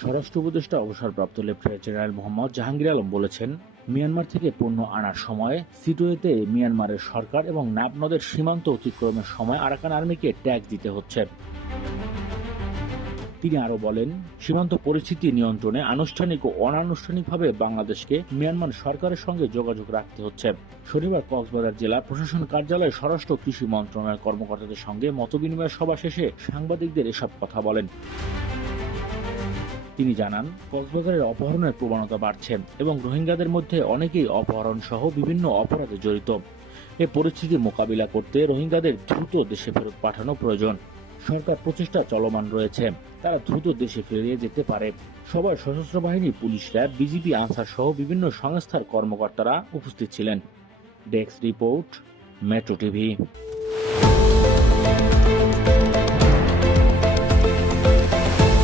স্বরাষ্ট্র উপদেষ্টা অবসরপ্রাপ্ত লেফটেন্যান্ট জেনারেল মোহাম্মদ জাহাঙ্গীর আলম বলেছেন, মিয়ানমার থেকে পণ্য আনার সময় সিটোয়েতে মিয়ানমারের সরকার এবং নাপ নদের সীমান্ত অতিক্রমের সময় আরাকান আর্মিকে ট্যাগ দিতে হচ্ছে। তিনি আরও বলেন, সীমান্ত পরিস্থিতি নিয়ন্ত্রণে আনুষ্ঠানিক ও অনানুষ্ঠানিকভাবে বাংলাদেশকে মিয়ানমার সরকারের সঙ্গে যোগাযোগ রাখতে হচ্ছে। শনিবার কক্সবাজার জেলা প্রশাসন কার্যালয়ে স্বরাষ্ট্র কৃষি মন্ত্রণালয়ের কর্মকর্তাদের সঙ্গে মতবিনিময় সভা শেষে সাংবাদিকদের এসব কথা বলেন। তিনি জানান, কক্সবাজারের অপহরণের প্রবণতা বাড়ছে এবং রোহিঙ্গাদের মধ্যে অনেকেই অপহরণ সহ বিভিন্ন অপরাধে জড়িত। এ পরিস্থিতি মোকাবিলা করতে রোহিঙ্গাদের দ্রুত দেশে ফেরত পাঠানো প্রয়োজন। সরকার প্রচেষ্টা চলমান রয়েছে। তারা দ্রুত দেশে ফিরিয়ে যেতে পারে। সবাই সশস্ত্র বাহিনী, পুলিশ র্যাব, বিজিবি, আনসার সহ বিভিন্ন সংস্থার কর্মকর্তারা উপস্থিত ছিলেন। Desk report, metro TV.